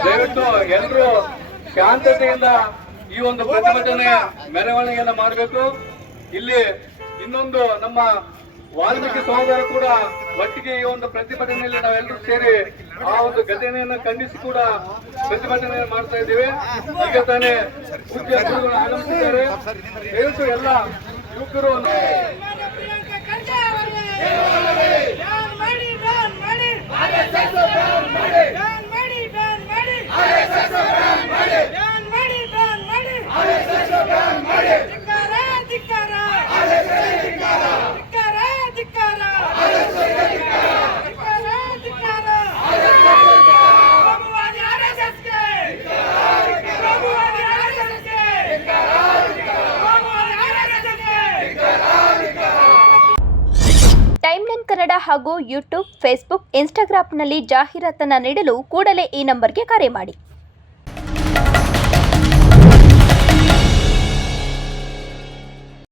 ದಯವಿಟ್ಟು ಎಲ್ಲರೂ ಶಾಂತತೆಯಿಂದ ಈ ಒಂದು ಪ್ರತಿಭಟನೆ ಮೆರವಣಿಗೆಯನ್ನ ಮಾಡಬೇಕು. ಇಲ್ಲಿ ಇನ್ನೊಂದು ನಮ್ಮ ವಾಲ್ಮೀಕಿ ಸಹೋದರ ಕೂಡ ಒಟ್ಟಿಗೆ ಈ ಒಂದು ಪ್ರತಿಭಟನೆಯಲ್ಲಿ ನಾವೆಲ್ಲರೂ ಸೇರಿ ಆ ಒಂದು ಘಟನೆಯನ್ನು ಖಂಡಿಸಿ ಕೂಡ ಪ್ರತಿಭಟನೆ ಮಾಡ್ತಾ ಇದ್ದೇವೆ. ಈಗ ತಾನೇ ಉದ್ಯೋಗಗಳು ಆಗಮಿಸಿದ್ದಾರೆ ಎಲ್ಲ ಯುವಕರು ಕನ್ನಡ ಹಾಗೂ ಯೂಟ್ಯೂಬ್ ಫೇಸ್ಬುಕ್ ಇನ್ಸ್ಟಾಗ್ರಾಂನಲ್ಲಿ ಜಾಹೀರಾತನ್ನ ನೀಡಲು ಕೂಡಲೇ ಈ ನಂಬರ್ಗೆ ಕರೆ ಮಾಡಿ.